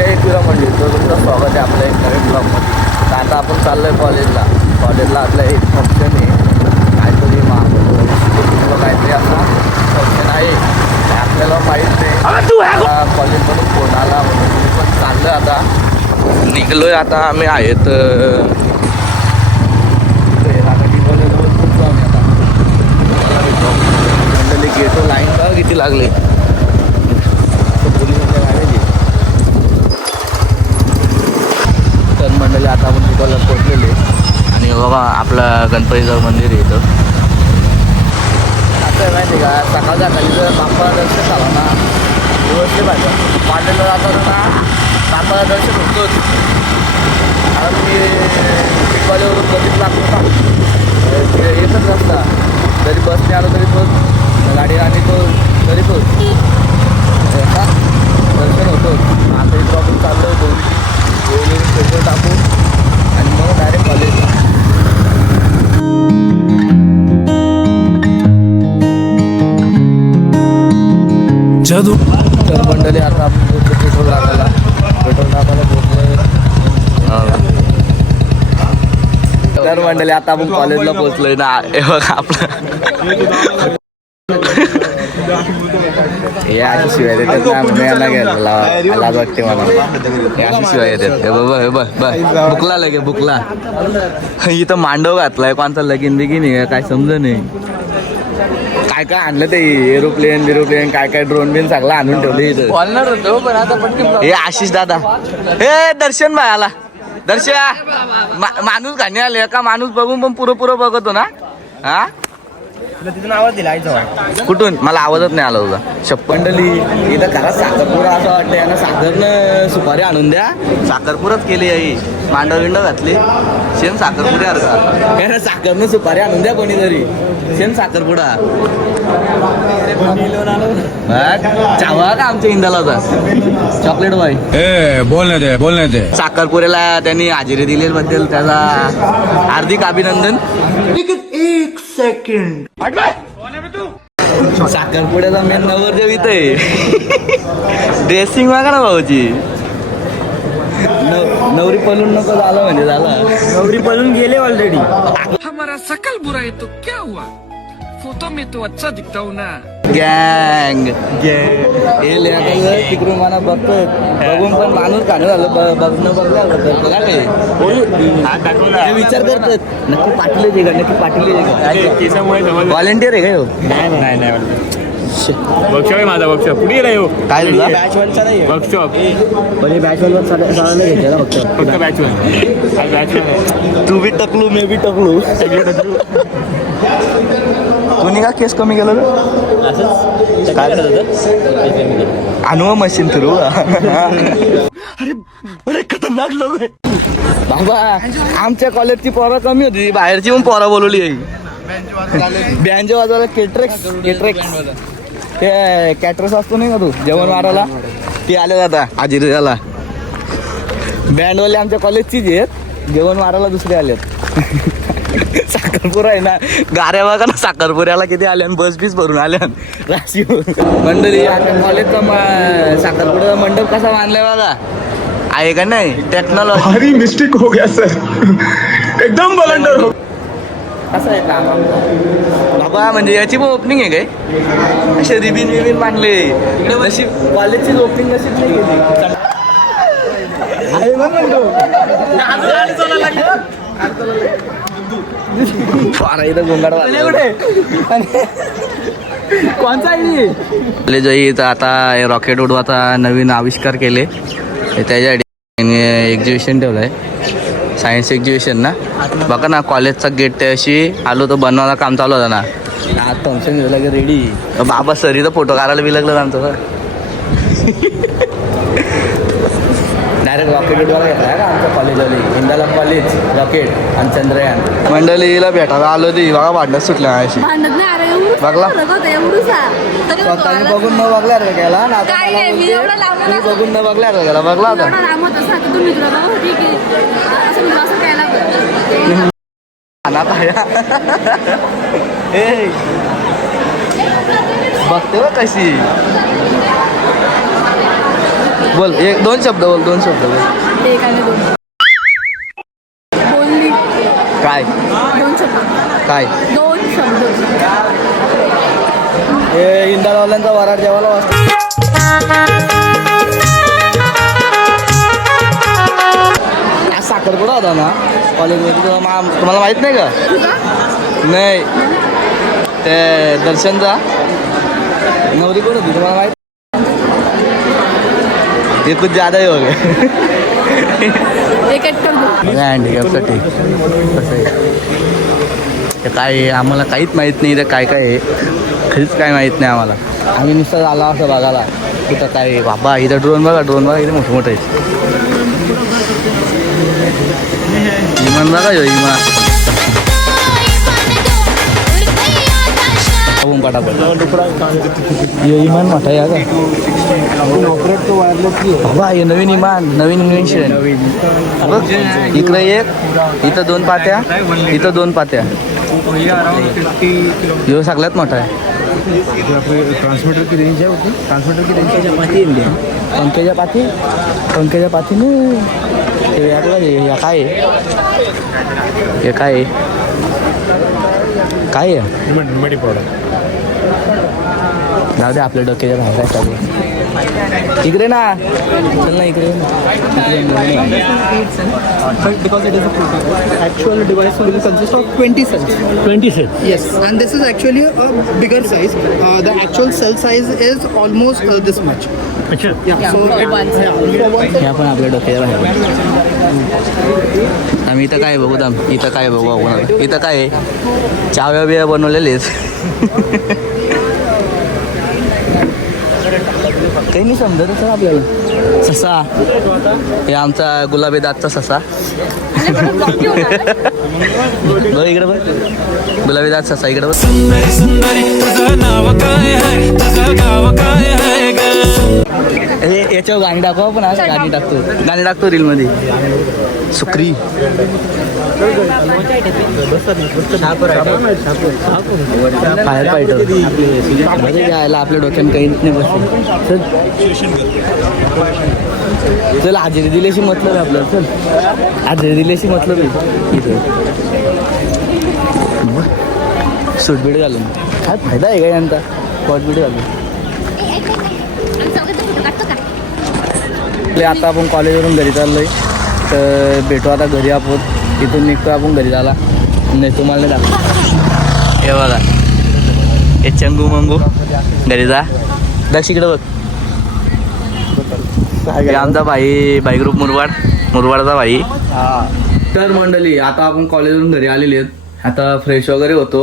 जय तुला म्हणली तर तुमचं स्वागत आहे आपल्या एक नवीन ब्लॉगमध्ये. तर आता आपण चाललो आहे कॉलेजला आपलं एक फंक्शन आहे, काहीतरी काहीतरी असं फंक्शन आहे, आपल्याला माहीत नाही. कॉलेजमधून फोन आला म्हणून मी पण चाललो आता, निघलो आहे आता. आम्ही आहेत मंडळी गेटो लाईन का किती लागले पोलिसांच्या गाड्याची. तर मंडळी आता आपण तिकडला पोचलेले आणि बाबा आपलं गणपतीचं मंदिर आहे इथं. आता आहे माहिती का, सकाळच्या खाली जर बाप्पा दर्शन झाला ना व्यवस्थित पाहिजे. पांढऱ्याला जाताना ना बाप्पाला दर्शन होतोच, कारण मी पिकवाल्यावरून बघितला येतच रस्ता, जरी बसने आलो तरी तोच, गाडी आणि तो तरी तोच दर्शन होतोच. आता इथं आपण चाललो गोळी पेट्रोल टाकू आणि मग डायरेक्ट कॉलेज. तर मंडळी आता आपण पेट्रोल टाकायला पोहोचलो. तर मंडळी आता आपण कॉलेजला पोहोचलोय ना. हे बघा आपलं हे अशी शिवाय देतात ना, म्हणून यांना घ्यायला लाज वाटते मला. हे अशी शिवाय येतात. हे बाबा हे बघ बुकला लगे बुकला. इथं मांडव घातलाय, कोणता लगीन बिगीन आहे काय समज नाही. काय काय आणलं ते एरोप्लेन काय काय ड्रोन बिन सगळं आणून ठेवलं इथं. हे आशिष दादा, हे दर्शन भाई आला. दर्शन माणूस घाणे आले का, माणूस बघून पण पुरं बघतो ना. हा तिथून आवाज दिला आईचा. कुठून मला आवाजच नाही आला तुझा. शप्पंडली इथं घरात साखरपुरा असं वाटतं यांना. साखरनं सुपारी आणून द्या. साखरपुराच केली आई, मांडव घातली सेम साखरपुरी का यांना. साखरनं सुपारी आणून द्या कोणीतरी, सेम साखरपुडा. चावा का आमच्या इंदाला होता चॉकलेट बॉय. बोलणे दे. साखरपुऱ्याला त्यांनी हजेरी दिल्याबद्दल त्याचा हार्दिक अभिनंदन. एक सेकंड साखरपुड्याचा मेन नवरदेव इथं आहे. ड्रेसिंग बघा ना भाऊची. नवरी पळून नको झालं म्हणजे झालं. नवरी पळून गेले ऑलरेडी. हमारा सकल बुरा है तो क्या हुआ, फोटो में तो अच्छा दिखता हूँ ना. गँग हे लिहायचं तिकडून मला बघून पण माणूस खाणं झालं. बघणं बघा काय विचार करतात नक्की पाटील व्हॉलेंटियर आहे काय. नाही वर्कशॉप आहे माझा. वर्कशॉप कुठे गेला हो. काय तुला बॅच वनचा नाही वर्कशॉप. म्हणजे बॅच वन चालायला घ्यायचं फक्त बॅच वन. बॅच वन तू बी टकलू मी बी टकलू. कोणी का केस कमी केलं काय आणू मशीन फिरू. अरे खतरनाक लोक बाबा. आमच्या कॉलेजची पोरं कमी होती, बाहेरची पण पोरं बोलवली आहे. बँजो वाजवायला केट्रेक्स ते कॅटरस असतो नाही का तू जेवण मारायला, ते आले आता हाजिरी द्यायला. बँडवाले आमच्या कॉलेजचीच आहेत, जेवण मारायला दुसरे आलेत. साखरपुरा आहे ना, गाऱ्या बघा ना साखरपुऱ्याला किती आल्या, बस बीस भरून आल्या राशी मंडळी. आमच्या कॉलेजचा साखरपुड्याचा मंडप कसा बांधलाय बघा, आहे का नाही. टेक्नॉलॉजी भारी मिस्टेक हो गया सर, एकदम बलंडर हो. कसं आहे का बाबा, म्हणजे याची पण ओपनिंग आहे काय. असे रिबिन बांधले. नशीब कॉलेजची ओपनिंग नशीब नाही गेली. इथं गोंगाड कोणचा आहे. आता रॉकेट उडवाचा नवीन आविष्कार केले, त्याच्या एक्झिबिशन ठेवलं आहे. सायन्स एक्झिबिशन ना. बघा ना कॉलेजचा गेट ते अशी आलो तर बनवायला काम चालू होतं ना. आज फंक्शन झालं की रेडी. बाबा सरी तर फोटो काढायला बी लागलं आमचं. डायरेक्ट रॉकेट उडवायला घेतला का आमच्या कॉलेजवाले. इंदाला कॉलेज रॉकेट आणि चंद्रयान. मंडळीला भेटायला आलो ती बघा, भांडणं सुटल्या अशी. बघला स्वतःने बघून न बघल्या रे गेला ना. बघून न बघल्या रे गेला बघला होता. बघते बघ कशी बोल एक दोन शब्द बोल, दोन शब्द बोल. एक आणि दोन बोलली. काय दोन शब्द. काय दोन शब्द. हे इंदालवाल्यांचा वराड जेवायला वाजता. आज साखरपुडा होता ना कॉलेजमध्ये, तुम्हाला माहित नाही का? नाही, ते दर्शनचा नवरी कोण होती तुम्हाला माहित? हे कुछ ज्यादा ही हो गया. एक कर दो. हँडिकॅपसाठी कसं आहे ते काय आहे, आम्हाला काहीच माहीत नाही. इथं काय काय आहे खरीच काय माहीत नाही आम्हाला. आम्ही नुसतं आला असं बघायला तिथं काय आहे. बाबा इथं ड्रोन बघा इथे मोठं मोठं आहे. इमान बघा यो इमान इमान मोठा आहे बाबा. हे नवीन इन्व्हेन्शन बघ. इकडे एक, इथं दोन पात्या, इथं दोन पात्या. ह्यो सगळ्यात मोठा आहे. ट्रांसमीटर की रेंज है होती, ट्रांसमीटर की रेंज पंख्याच्या पाठीने ते या काय आहे? हे काय आहे? काय आहे? मडी पावडर. जाऊ दे आपल्या डोक्याच्या बाहेर काय चालू. इकडे ना चल ना इकडे. Because it is a prototype. Actual device will consist of 20 cells. 20 cells. Yes, and this is actually a bigger size. The actual cell size is almost this much. अच्छा. Yeah. So हे आपण आपल्या डोक्याच्या बाहेर. आम्ही इथं काय बघू दाम, इथं काय बघू आपण. इथं काय आहे? चाव्या बिया बनवलेलेच. काही नाही समजत सर आपल्याला. ससा हे आमचा गुलाबी दातचा ससा. बघ इकडे बघ, गुलाबी दात ससा इकडे बघ. याच्यावर गाणी दाखव आपण. आज गाणी टाकतो रीलमध्ये. सुक्री फायर फायटर जायला आपल्या डोक्यात काही नाही बसत. चल हाजेरी दिल्याशी मतलब आहे आपल्याला. चल हाजेरी दिल्याशी मतलब आहे. इथे सूटबीट घालून काय फायदा आहे का यांचा? कॉटबीट घालून. आता आपण कॉलेजवरून घरी चाललोय, तर भेटू आता घरी. आपण इथून निघतो, आपण घरी झाला नाही तुम्हाला नाही दाखव. हे बघा हे चंगू मंगू घरी जा. दक्ष इकडे बघ. हे आमचा भाई ग्रुप मुरबाडचा भाई. तर मंडळी आता आपण कॉलेजवरून घरी आलेली आहेत. आता फ्रेश वगैरे होतो.